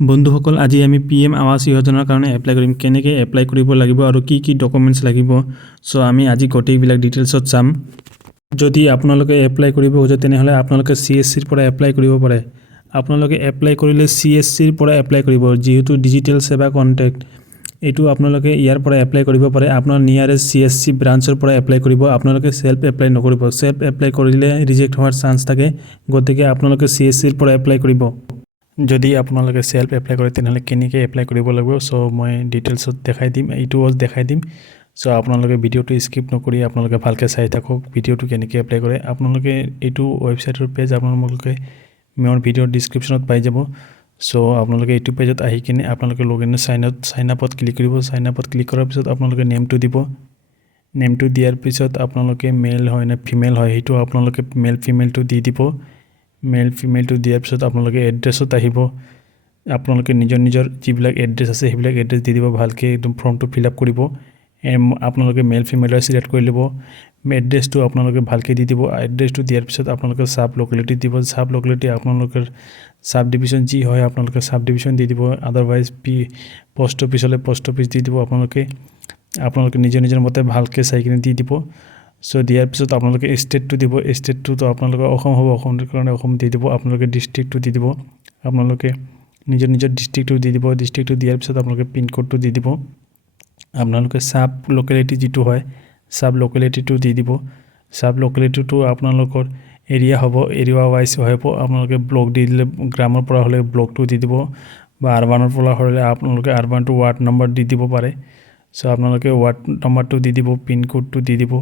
বন্ধুসকল আজি আমি PM আৱাস যোজনাৰ কাৰণে এপ্লাই কৰিম কেনেকৈ এপ্লাই কৰিব লাগিব আৰু কি ডকুমেন্টছ লাগিব সো আমি আজি গোটেইবিলাক ডিটেইলছত চাম যদি আপোনালোকে এপ্লাই কৰিব খোজে তেনেহলে আপোনালোকে CSC ৰ পৰা এপ্লাই কৰিব পাৰে আপোনালোকে এপ্লাই কৰিলে CSC ৰ পৰা এপ্লাই কৰিব যেহেতু ডিজিটেল সেৱা কন্ট্যাক্ট এটো আপোনালোকে ইয়াৰ পৰা এপ্লাই কৰিব পাৰে আপোনাৰ নিয়াৰেষ্ট CSC ব্ৰাঞ্চৰ পৰা এপ্লাই কৰিব আপোনালোকে সেলফ এপ্লাই নকৰিব সেলফ এপ্লাই কৰিলে ৰিজেক্ট হোৱাৰ চান্স থাকে গতিকে আপোনালোকে CSC ৰ পৰা এপ্লাই কৰিব যদি আপোনালোকে সেলফ এপ্লাই কৰে তেনেহলে কেনেকৈ এপ্লাই কৰিব লাগিব সো মই ডিটেইলছত দেখাই দিম এইটোও দেখাই দিম সো আপোনালোকে ভিডিওটো স্কিপ নকৰি আপোনালোকে ভালকৈ চাই থাকক ভিডিওটো কেনেকৈ এপ্লাই কৰে আপোনালোকে এইটো ওয়েবসাইটৰ পেজ আপোনালোকে মোৰ ভিডিওৰ ডেসক্ৰিপচনত পাই যাব সো আপোনালোকে এইটো পেজত আহি কিনে আপোনালোকে লগইন সাইন আপত ক্লিক কৰিব সাইন আপত ক্লিক কৰাৰ পিছত আপোনালোকে নেমটো দিব নেমটো দিয়াৰ পিছত আপোনালোকে মেল হয় না ফিমেল হয় হেতু আপোনালোকে মেল ফিমেলটো দি দিব মেল ফিমেলটো দিয়াৰ পিছত আপোনালোকে এড্ৰেছত আহিব আপোনালোকে নিজৰ যিবিলাক এড্ৰেছ আছে সেইবিলাক এড্ৰেছ দি দিব ভালকৈ একদম ফৰ্মটো ফিল আপ কৰিব আপোনালোকে মেল ফিমেলৰ সিলেক্ট কৰি ল'ব এড্ৰেছটো আপোনালোকে ভালকৈ দি দিব এড্ৰেছটো দিয়াৰ পিছত আপোনালোকে সাব লোকেলিটি দিব সাব লোকেলিটি আপোনালোকৰ সাব ডিভিজন যি হয় আপোনালোকে সাব ডিভিজন দি দিব আদাৰৱাইজ পোষ্ট অফিচ দি দিব আপোনালোকে নিজৰ মতে ভালকৈ চাই কিনে দি দিব সো দিয়াৰ পিছত আপোনালোকে ষ্টেটটো দিব ষ্টেটটো তো আপোনালোকৰ অসম হ'ব অসমৰ কাৰণে অসম দি দিব আপোনালোকে ডিস্ট্ৰিক্টটো দি দিব আপোনালোকে নিজৰ ডিস্ট্ৰিক্টটো দি দিব ডিস্ট্ৰিক্টটো দিয়াৰ পিছত আপোনালোকে পিন কোডটো দি দিব আপোনালোকে সাব লোকেলিটি যেটো হয় সাব লোকেলিটিটো দি দিব সাব লোকেলিটিটো আপোনালোকৰ এৰিয়া হ'ব এৰিয়া ওয়াইজ হ'ব আপোনালোকে ব্লক দি দিলে গ্ৰামৰ পৰা হলে ব্লকটো দি দিব বা আৰবানৰ পৰা হলে আপোনালোকে আৰবানটো ওয়াৰ্ড নম্বৰ দি দিব পাৰে সো আপোনালোকে ওয়াৰ্ড নম্বৰটো দি দিব পিন কোডটো দি দিব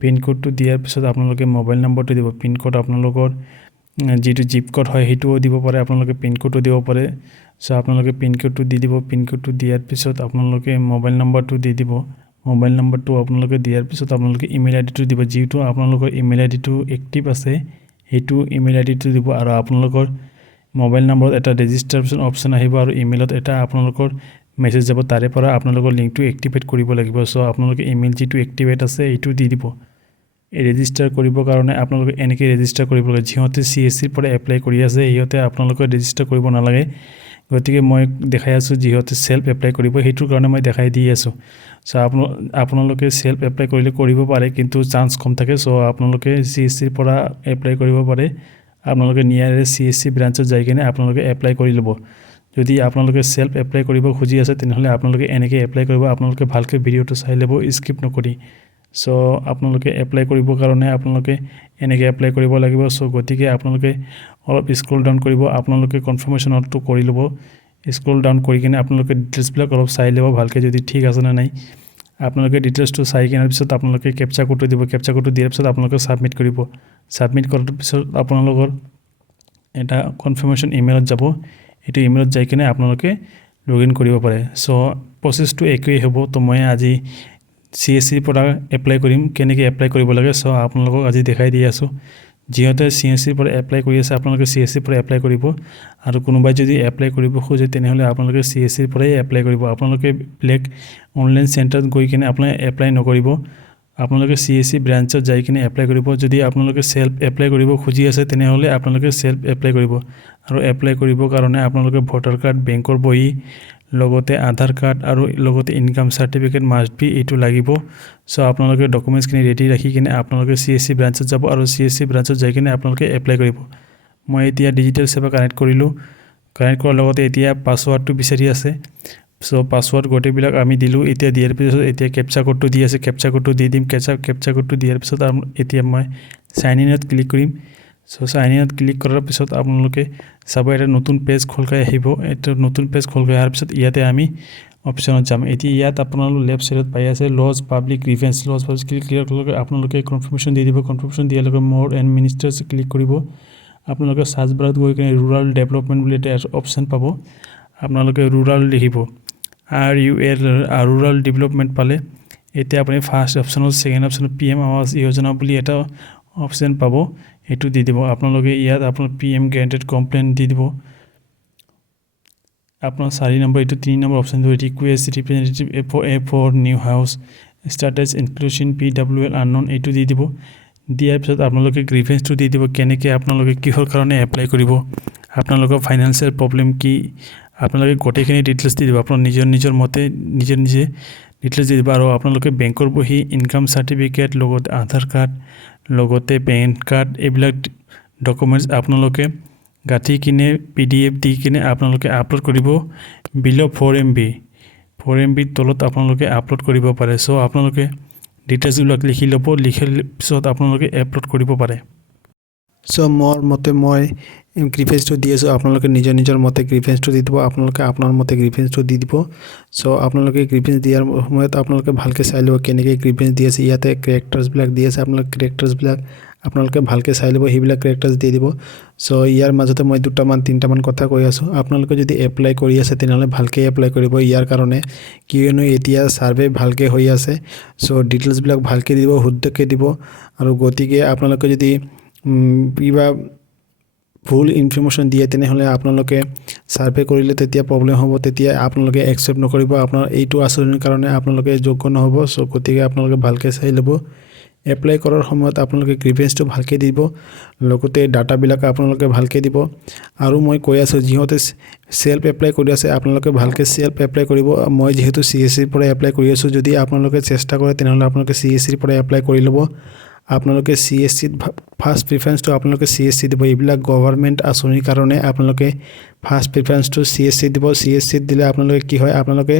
পিন কোডটো দিয়াৰ পিছত আপোনালোকে মোবাইল নম্বৰটো দিব পিন কোড আপোনালোকৰ যেটো জিপ কোড হয় হেতুও দিব পাৰে আপোনালোকে পিন কোডটো দিব পাৰে সো আপোনালোকে পিন কোডটো দি দিব পিন কোডটো দিয়াৰ পিছত আপোনালোকে মোবাইল নম্বৰটো দি দিব মোবাইল নম্বৰটো আপোনালোকে দিয়াৰ পিছত আপোনালোকে ইমেইল আইডিটো দিব যেটো আপোনালোকৰ ইমেইল আইডিটো এক্টিভ আছে হেতু ইমেইল আইডিটো দিব আৰু আপোনালোকৰ মোবাইল নম্বৰত এটা ৰেজিষ্ট্ৰেচন অপচন আহিব আৰু ইমেইলত এটা আপোনালোকৰ মেছেজ যাব তাৰে পৰা আপোনালোকৰ লিংকটো এক্টিভেট কৰিব লাগিব সো আপোনালোকে ইমেইল যেটো এক্টিভেট আছে এইটো দি দিব ৰেজিষ্টাৰ কৰিবৰ কাৰণে আপোনালোকে এনেকৈ ৰেজিষ্টাৰ কৰিব লাগে যিহতে CSC ৰ পৰা এপ্লাই কৰি আছে ইহতে আপোনালোকে ৰেজিষ্টাৰ কৰিব নালাগে গতিকে মই দেখাই আছো যিহতে সেলফ এপ্লাই কৰিব হেতুৰ কাৰণে মই দেখাই দি আছো সো আপোনালোকে সেলফ এপ্লাই কৰিলে কৰিব পাৰে কিন্তু চান্স কম থাকে সো আপোনালোকে CSC ৰ পৰা এপ্লাই কৰিব পাৰে আপোনালোকে নিয়াৰেষ্ট CSC ব্ৰাঞ্চত যাই কিনে আপোনালোকে এপ্লাই কৰি ল'ব যদি আপোনালোকে সেলফ এপ্লাই কৰিব খুজি আছে তেনেহলে আপোনালোকে এনেকৈ এপ্লাই কৰিব আপোনালোকে ভালকৈ ভিডিওটো চাই ল'ব স্কিপ নকৰি সো আপোনালোকে এপ্লাই কৰিবৰ কাৰণে আপোনালোকে এনেকৈ এপ্লাই কৰিব লাগিব সো গতিকে আপোনালোকে অলপ স্ক্ৰল ডাউন কৰিব আপোনালোকে কনফাৰ্মেশনটো কৰি ল'ব স্ক্ৰল ডাউন কৰি কিনে আপোনালোকে ডিটেইলছবিলাক অলপ চাই ল'ব ভালকৈ যদি ঠিক আছে না নাই আপোনালোকে ডিটেইলছটো চাই কিনাৰ পিছত আপোনালোকে ক্যাপচা কোডটো দিব ক্যাপচা কোডটো দিয়াৰ পিছত আপোনালোকে সাবমিট কৰিব সাবমিট কৰাৰ পিছত আপোনালোকৰ এটা কনফাৰ্মেশন ইমেইলত যাব এটো ইমেইলত যাই কিনে আপোনালোকে লগইন কৰিব পাৰে সো প্ৰসেসটো একই হ'ব তো মই আজি CSC ৰ পৰা এপ্লাই কৰিম কেনেকৈ এপ্লাই কৰিব লাগে সো আপোনালোকক আজি দেখাই দি আছো যিহতে CSC ৰ পৰা এপ্লাই কৰি আছে আপোনালোকে CSC ৰ পৰা এপ্লাই কৰিব আৰু কোনোবাই যদি এপ্লাই কৰিব খোজে তেনেহলে আপোনালোকে CSC ৰ পৰাই এপ্লাই কৰিব আপোনালোকে ব্লেক অনলাইন চেণ্টাৰত গৈ কিনে আপোনালোকে এপ্লাই নকৰিব আপোনালোকে CSC ব্ৰাঞ্চত যাই কিনে এপ্লাই কৰিব যদি আপোনালোকে সেলফ এপ্লাই কৰিব খুজি আছে তেনেহলে আপোনালোকে সেলফ এপ্লাই কৰিব আৰু এপ্লাই কৰিবৰ কাৰণে আপোনালোকে ভোটাৰ কাৰ্ড বেংকৰ বহি লগতে আধাৰ কাৰ্ড আৰু লগতে ইনকাম সাৰ্টিফিকেট মাষ্ট বি এটো লাগিব সো আপোনালোকে ডকুমেন্টছ কিনি ৰেডি ৰাখি কিনে আপোনালোকে CSC ব্ৰাঞ্চত যাব আৰু CSC ব্ৰাঞ্চত যাই কিনে আপোনালোকে এপ্লাই কৰিব মই এতিয়া ডিজিটেল সেৱা কানেক্ট কৰিলো কানেক্ট কৰাৰ লগতে এতিয়া পাসওয়াৰ্ডটো বিচাৰি আছে সো পাসওয়াৰ্ড গোটেইবিলাক আমি দিলো এতিয়া দিয়াৰ পিছত এতিয়া ক্যাপচা কোডটো দি আছে ক্যাপচা কোডটো দি দিম ক্যাপচা কোডটো দিয়াৰ পিছত এতিয়া মই সাইন ইনত ক্লিক কৰিম সো সাইন ইনত ক্লিক কৰাৰ পিছত আপোনালোকে চাব এটা নতুন পেজ খোলখাই আহিব এটা নতুন পেজ খোলখাই আহাৰ পিছত ইয়াতে আমি অপচনত যাম এতিয়া ইয়াত আপোনালোক লেফট সাইডত পাই আছে lodge public grievance lodge public clear কৰিলে আপোনালোকে কনফাৰ্মেশন দি দিব কনফাৰ্মেশন দিয়াৰ লগে মোৰ এণ্ড মিনিষ্টাৰ্স ক্লিক কৰিব আপোনালোকে সাৰ্চ বাৰত গৈ কিনে ৰুৰাল ডেভেলপমেন্ট বুলি এটা অপচন পাব আপোনালোকে ৰুৰাল লিখিব ৰুৰাল ডেভেলপমেন্ট পালে এতিয়া আপুনি first অপচনত second অপচনত PM Awas Yojana বুলি এটা অপচন পাব এটো দি দিব আপোনালোকে ইয়াত আপোনাৰ PM গ্ৰান্টেড কমপ্লেইন দি দিব আপোনাৰ 4 নম্বৰ এটো 3 নম্বৰ অপচন দিব request representative for new house status inclusion PWL unknown এটো দি দিব দিয়াৰ পিছত আপোনালোকে গ্ৰিভেন্সটো দি দিব কেনেকৈ আপোনালোকে কিহৰ কাৰণে এপ্লাই কৰিব আপোনালোকৰ ফাইনান্সিয়েল প্ৰবলেম কি আপোনালোকে গোটেইখিনি ডিটেইলছ দি দিব আপোনাৰ নিজৰ মতে নিজে ডিটেইলছ দি দিব আৰু আপোনালোকে বেংকৰ বহি ইনকাম চাৰ্টিফিকেট লগতে আধাৰ কাৰ্ড লগতে পেন কাৰ্ড এইবিলাক ডকুমেণ্টছ আপোনালোকে গাঁঠি কিনে PDF দি কিনে আপোনালোকে আপলোড কৰিব বিল' 4MB তলত আপোনালোকে আপলোড কৰিব পাৰে চ' আপোনালোকে ডিটেইলছবিলাক লিখি ল'ব লিখাৰ পিছত আপোনালোকে আপলোড কৰিব পাৰে চ' মোৰ মতে মই গ্ৰিফেন্সটো দি আছোঁ আপোনালোকে নিজৰ মতে গ্ৰিফেন্সটো দি দিব আপোনালোকে আপোনাৰ মতে গ্ৰিফেন্সটো দি দিব চ' আপোনালোকে গ্ৰিফেন্স দিয়াৰ সময়ত আপোনালোকে ভালকৈ চাই ল'ব কেনেকৈ গ্ৰিফেন্স দি আছে ইয়াতে কেৰেক্টাৰ্ছবিলাক দি আছে আপোনালোকে কেৰেক্টাৰ্ছবিলাক আপোনালোকে ভালকৈ চাই ল'ব সেইবিলাক কেৰেক্টাৰ্ছ দি দিব চ' ইয়াৰ মাজতে মই তিনিটামান কথা কৈ আছোঁ আপোনালোকে যদি এপ্লাই কৰি আছে তেনেহ'লে ভালকৈ এপ্লাই কৰিব ইয়াৰ কাৰণে কিয়নো এতিয়া ছাৰ্ভে ভালকৈ হৈ আছে চ' ডিটেইলছবিলাক ভালকৈ দিব শুদ্ধকৈ দিব আৰু গতিকে আপোনালোকে যদি কিবা ভুল ইনফৰমেশ্যন দিয়ে তেনেহ'লে আপোনালোকে ছাৰ্ভে কৰিলে তেতিয়া প্ৰব্লেম হ'ব তেতিয়া আপোনালোকে একচেপ্ট নকৰিব আপোনাৰ এইটো আঁচনিৰ কাৰণে আপোনালোকে যোগ্য নহ'ব চ' গতিকে আপোনালোকে ভালকৈ চাই ল'ব এপ্লাই কৰাৰ সময়ত আপোনালোকে গ্ৰিভেন্সটো ভালকৈ দিব লগতে ডাটাবিলাক আপোনালোকে ভালকৈ দিব আৰু মই কৈ আছোঁ যিহঁতে সেল্ফ এপ্লাই কৰি আছে আপোনালোকে ভালকৈ সেল্ফ এপ্লাই কৰিব মই যিহেতু CSCৰ পৰা এপ্লাই কৰি আছোঁ যদি আপোনালোকে চেষ্টা কৰে তেনেহ'লে আপোনালোকে CSCৰ পৰা এপ্লাই কৰি ল'ব আপোনালোকে CSCত ফাৰ্ষ্ট প্ৰিফাৰেন্সটো আপোনালোকে CSC দিব এইবিলাক গভৰ্ণমেণ্ট আঁচনিৰ কাৰণে আপোনালোকে ফাৰ্ষ্ট প্ৰিফাৰেন্সটো CSC দিব CSCত দিলে আপোনালোকে কি হয় আপোনালোকে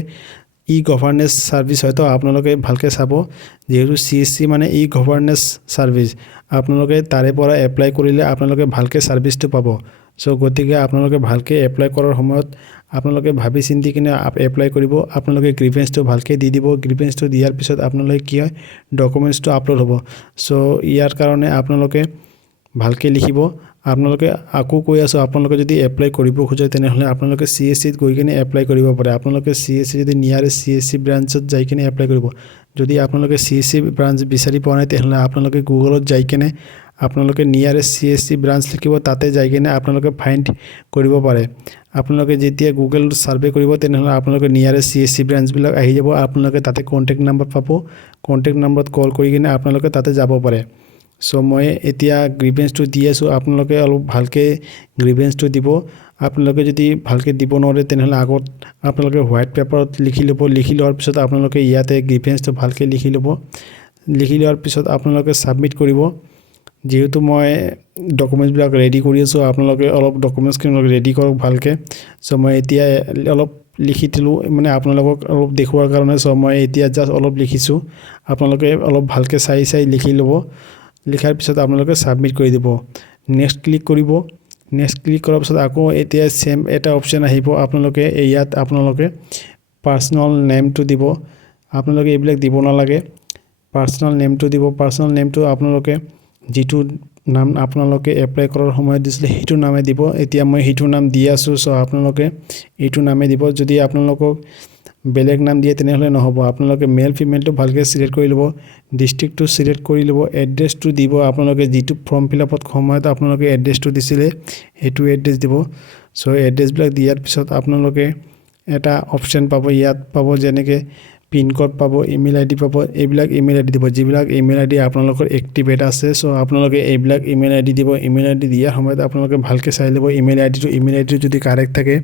গভৰ্নেন্স সাৰ্ভিস হয়তো আপোনালোকে ভালকৈ চাব যেহেতু CSC মানে গভৰ্নেন্স সাৰ্ভিস আপোনালোকে তাৰে পৰা এপ্লাই কৰিলে আপোনালোকে ভালকৈ সাৰ্ভিসটো পাব সো গতিকে আপোনালোকে ভালকৈ এপ্লাই কৰাৰ সময়ত আপোনালোকে ভাবি চিন্তি কিনে এপ্লাই কৰিব আপোনালোকে গ্ৰিভেন্সটো ভালকৈ দি দিব গ্ৰিভেন্সটো দিয়াৰ পিছত আপোনালোকে কি হয় ডকুমেন্টছটো আপলোড হ'ব সো ইয়াৰ কাৰণে আপোনালোকে ভালকৈ লিখিব আপোনালোকে আকো কৈ আছো আপোনালোকে যদি এপ্লাই কৰিব খোজে তেনেহলে আপোনালোকে CSCত গৈ কিনে এপ্লাই কৰিব পাৰে আপোনালোকে CSC যদি নিয়াৰেষ্ট CSC ব্ৰাঞ্চত যাই কিনে এপ্লাই কৰিব যদি আপোনালোকে CSC ব্ৰাঞ্চ বিচাৰি পোৱা নাই তেনেহলে আপোনালোকে গুগলত যাই কিনে আপোনালোকে নিয়াৰেষ্ট CSC ব্ৰাঞ্চ লিখিব তাতে যাই কিনে আপোনালোকে ফাইন্ড কৰিব পাৰে আপোনালোকে যেতিয়া গুগল সাৰ্ভে কৰিব তেনেহলে আপোনালোকে নিয়াৰেষ্ট CSC ব্ৰাঞ্চ বিলাক আহি যাব আপোনালোকে তাতে কন্টাক্ট নম্বৰ পাব কন্টাক্ট নম্বৰত কল কৰি কিনে আপোনালোকে তাতে যাব পাৰে সো মই এতিয়া গ্ৰিভেন্সটো দি আছো আপোনালোকে অলপ ভালকৈ গ্ৰিভেন্সটো দিব আপোনালোকে যদি ভালকৈ দিব নোৱাৰে তেনেহলে আগত আপোনালোকে হোৱাইট পেপাৰত লিখি ল'ব লিখি লোৱাৰ পিছত আপোনালোকে ইয়াতে গ্ৰিভেন্সটো ভালকৈ লিখি ল'ব লিখি লোৱাৰ পিছত আপোনালোকে সাবমিট কৰিব যেহেতু মই ডকুমেন্টছবিলাক ৰেডি কৰি আছো আপোনালোকে অলপ ডকুমেন্টছখিনি ৰেডি কৰক ভালকৈ সো মই এতিয়া অলপ লিখি দিলোঁ মানে আপোনালোকক অলপ দেখুৱাৰ কাৰণে সো মই এতিয়া জাস্ট অলপ লিখিছোঁ আপোনালোকে অলপ ভালকৈ চাই লিখি ল'ব লিখাৰ পিছত আপোনালোকে সাবমিট কৰি দিব নেক্সট ক্লিক কৰিব নেক্সট ক্লিক কৰাৰ পিছত আকৌ এতিয়া সেম এটা অপচন আহিব আপোনালোকে ইয়াত আপোনালোকে পাৰ্সোনাল নেমটো দিব আপোনালোকে এইবিলাক দিব নালাগে পাৰ্সোনাল নেমটো দিব পাৰ্সোনাল নেমটো আপোনালোকে যেটো নাম আপোনালোকে এপ্লাই কৰাৰ সময়ত দিছিল হেতু নামে দিব এতিয়া মই হেতু নাম দি আছো সো আপোনালোকে এইটো নামে দিব যদি আপোনালোকক বেলেগ নাম দিয়ে তেনেহলে নহব আপোনালোকে মেল ফিমেলটো ভালকৈ সিলেক্ট কৰি লব ডিস্ট্ৰিক্টটো সিলেক্ট কৰি লব এড্ৰেছটো দিব আপোনালোকে যেটো ফৰ্ম ফিলআপত সময়ত আপোনালোকে এড্ৰেছটো দিছিলে হেতু এড্ৰেছ দিব সো এড্ৰেছবিলাক দিয়াৰ পিছত আপোনালোকে এটা অপচন পাব ইয়াত পাব যেনেকে পিন কোড পাব ইমেইল আইডি পাব এইবিলাক ইমেইল আইডি দিব যিবিলাক ইমেইল আইডি আপোনালোকৰ এক্টিভেট আছে সো আপোনালোকে এইবিলাক ইমেইল আইডি দিব ইমেইল আইডি দিয়াৰ সময়ত আপোনালোকে ভালকৈ চাই ল'ব ইমেইল আইডিটো যদি কাৰেক্ট থাকে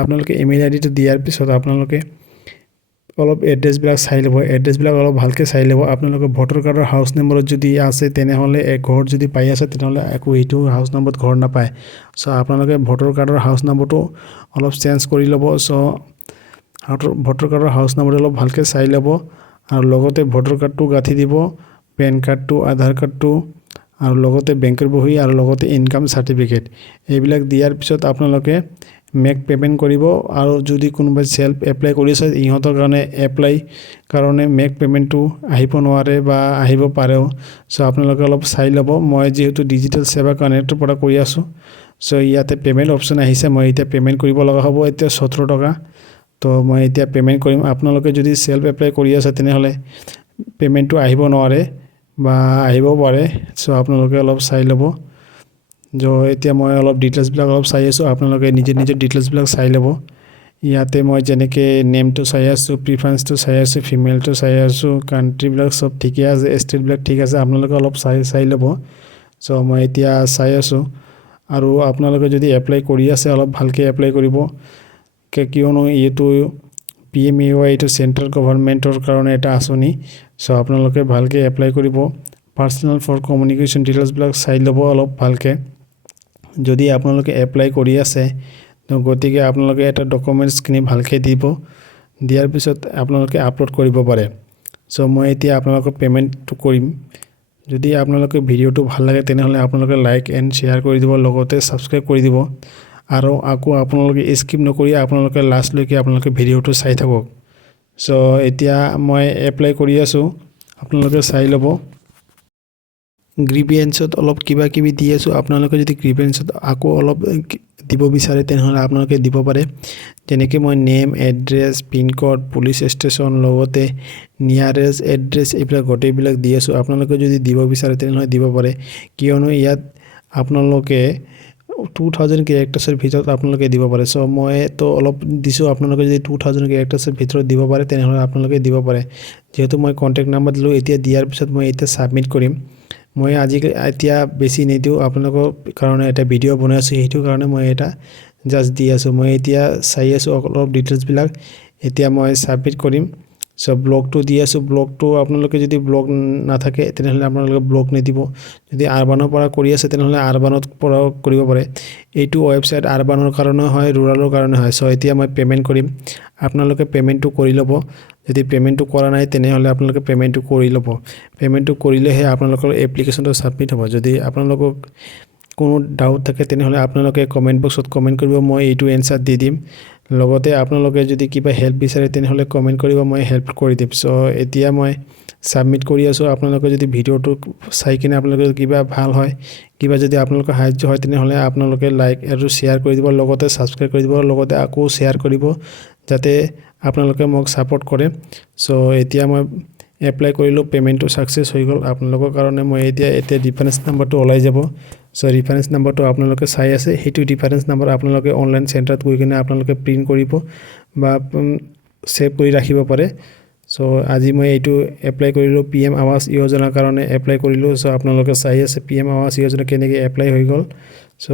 আপোনালোকে ইমেইল আইডিটো দিয়াৰ পিছত আপোনালোকে অলপ এড্ৰেছবিলাক চাই ল'ব এড্ৰেছবিলাক অলপ ভালকৈ চাই ল'ব আপোনালোকে ভোটাৰ কাৰ্ডৰ হাউচ নম্বৰত যদি আছে তেনেহলে এক ঘৰ যদি পাই আছে তেনেহলে আকৌ এইটো হাউচ নম্বৰত ঘৰ নাপায় সো আপোনালোকে ভোটাৰ কাৰ্ডৰ হাউচ নম্বৰটো অলপ চেঞ্জ কৰি ল'ব সো ভোটাৰ কাৰ্ডৰ হাউচ নম্বৰটো অলপ ভালকৈ চাই ল'ব আৰু লগতে ভোটাৰ কাৰ্ডটো গাঁঠি দিব পেন কাৰ্ডটো আধাৰ কাৰ্ডটো আৰু লগতে বেংকৰ বহি আৰু লগতে ইনকাম সাৰ্টিফিকেট এইবিলাক দিয়াৰ পিছত আপোনালোকে মেক পেমেন্ট কৰিব আৰু যদি কোনোবা সেলফ এপ্লাই কৰিছে ইহঁতৰ কাৰণে এপ্লাই কাৰণে মেক পেমেন্টটো আহিব নোৱাৰে বা আহিব পাৰে সো আপোনালোকে অলপ চাই ল'ব মই যেহেতু ডিজিটেল সেৱা কানেক্টৰ পৰা কৰি আছো সো ইয়াতে পেমেন্ট অপচন আহিছে মই এতিয়া পেমেন্ট কৰিব লগা হ'ব এতিয়া 17 টকা তো মই এতিয়া পেমেন্ট কৰিম আপোনালোকে যদি সেলফ এপ্লাই কৰি আছে তেনেহলে পেমেন্টটো আহিব নোৱাৰে বা আহিব পাৰে সো আপোনালোকে অলপ চাই ল'ব जो এতিয়া মই অলপ ডিটেইলছবিলাক অলপ চাই আছো আপোনালোকে নিজে ডিটেইলছবিলাক চাই ল'ব ইয়াতে মই যেনেকে নেমটো চাই আছো প্ৰিফাৰেন্সটো চাই আছো ফিমেলটো চাই আছো কান্ট্ৰিবিলাক সব ঠিকে আছে ষ্টেটবিলাক ঠিক আছে আপোনালোকে অলপ চাই ল'ব সো মই এতিয়া চাই আছো আৰু আপোনালোকে যদি এপ্লাই কৰি আছে অলপ ভালকৈ এপ্লাই কৰিব কিয়নো এইটো PMAY এইটো চেণ্ট্ৰেল গভৰ্ণমেণ্টৰ কাৰণে এটা আঁচনি। চ' আপোনালোকে ভালকৈ এপ্লাই কৰিব। পাৰ্চনেল ফৰ কমিউনিকেশ্যন ডিটেইলছবিলাক চাই ল'ব অলপ ভালকৈ। যদি আপোনালোকে এপ্লাই কৰি আছে তো গতিকে আপোনালোকে এটা ডকুমেণ্টছখিনি ভালকৈ দিব। দিয়াৰ পিছত আপোনালোকে আপলোড কৰিব পাৰে। চ' মই এতিয়া আপোনালোকক পে'মেণ্টটো কৰিম। যদি আপোনালোকে ভিডিঅ'টো ভাল লাগে তেনেহ'লে আপোনালোকে লাইক এণ্ড শ্বেয়াৰ কৰি দিব, লগতে ছাবস্ক্ৰাইব কৰি দিব আৰু আকৌ আপোনালোকে স্কিপ নকৰি আপোনালোকে লাষ্টলৈকে আপোনালোকে ভিডিঅ'টো চাই থাকক। চ' এতিয়া মই এপ্লাই কৰি আছোঁ, আপোনালোকে চাই ল'ব। গ্ৰিভিয়েন্সত অলপ কিবা কিবি দি আছোঁ। আপোনালোকে যদি গ্ৰিভিয়েন্সত আকৌ অলপ দিব বিচাৰে তেনেহ'লে আপোনালোকে দিব পাৰে। যেনেকৈ মই name, address, pincode, police station, লগতে নিয়াৰেষ্ট এড্ৰেছ এইবিলাক গোটেইবিলাক দি আছোঁ। আপোনালোকে যদি দিব বিচাৰে তেনেহ'লে দিব পাৰে, কিয়নো ইয়াত আপোনালোকে 2000 কেৰেক্টাৰ্ছৰ ভিতৰত আপোনালোকে দিব পাৰে। চ' মইতো অলপ দিছোঁ, আপোনালোকে যদি 2000 কেৰেক্টাৰ্ছৰ ভিতৰত দিব পাৰে তেনেহ'লে আপোনালোকে দিব পাৰে। যিহেতু মই কণ্টেক্ট নাম্বাৰ দিলোঁ, এতিয়া দিয়াৰ পিছত মই এতিয়া ছাবমিট কৰিম। মই এতিয়া বেছি নিদিওঁ, আপোনালোকৰ কাৰণে এটা ভিডিঅ' বনাই আছোঁ, সেইটো কাৰণে মই এটা জাষ্ট দি আছোঁ। মই এতিয়া চাই আছোঁ অলপ ডিটেইলছবিলাক, এতিয়া মই ছাবমিট কৰিম। চ' ব্লগটো দি আছোঁ। ব্লগটো আপোনালোকে যদি ব্লগ নাথাকে তেনেহ'লে আপোনালোকে ব্লগ নিদিব। যদি আৰবানৰ পৰা কৰি আছে তেনেহ'লে আৰবানত পৰাও কৰিব পাৰে। এইটো ৱেবছাইট আৰবানৰ কাৰণে হয়, ৰুৰালৰ কাৰণে হয়। চ' এতিয়া মই পে'মেণ্ট কৰিম। আপোনালোকে পে'মেণ্টটো কৰি ল'ব। যদি পে'মেণ্টটো কৰা নাই তেনেহ'লে আপোনালোকে পে'মেণ্টটো কৰি ল'ব। পে'মেণ্টটো কৰিলেহে আপোনালোকৰ এপ্লিকেশ্যনটো ছাবমিট হ'ব। যদি আপোনালোকক কোনো ডাউট থাকে তেনেহ'লে আপোনালোকে কমেণ্ট বক্সত কমেণ্ট কৰিব, মই এইটো এনচাৰ দি দিম। লগতে আপোনালোকে যদি কিবা হেল্প বিচাৰে তেনেহ'লে কমেণ্ট কৰিব, মই হেল্প কৰি দিম। চ' এতিয়া মই ছাবমিট কৰি আছোঁ। আপোনালোকে যদি ভিডিঅ'টো চাই কিনে আপোনালোকে কিবা ভাল হয়, কিবা যদি আপোনালোকৰ সাহাৰ্য হয় তেনেহ'লে আপোনালোকে লাইক আৰু শ্বেয়াৰ কৰি দিব, লগতে ছাবস্ক্ৰাইব কৰি দিব, লগতে আকৌ শ্বেয়াৰ কৰিব যাতে আপোনালোকে মোক ছাপোৰ্ট কৰে। চ' এতিয়া মই এপ্লাই কৰিলোঁ, পে'মেণ্টটো ছাকচেছ হৈ গ'ল। আপোনালোকৰ কাৰণে মই এতিয়া ৰিফাৰেঞ্চ নাম্বাৰটো ওলাই যাব। চ' ৰিফাৰেঞ্চ নাম্বাৰটো আপোনালোকে চাই আছে, সেইটো ৰিফাৰেঞ্চ নাম্বাৰ আপোনালোকে অনলাইন চেণ্টাৰত গৈ কিনে আপোনালোকে প্ৰিণ্ট কৰিব বা ছেভ কৰি ৰাখিব পাৰে। চ' আজি মই এইটো এপ্লাই কৰিলোঁ, PM আৱাস য়োজনাৰ কাৰণে এপ্লাই কৰিলোঁ। চ' আপোনালোকে চাই আছে PM আৱাস য়োজনা কেনেকৈ এপ্লাই হৈ গ'ল। চ'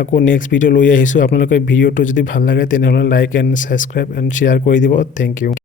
আকৌ নেক্সট ভিডিঅ' লৈ আহিছোঁ। আপোনালোকে ভিডিঅ'টো যদি ভাল লাগে তেনেহ'লে like and subscribe and share কৰি দিব। Thank U.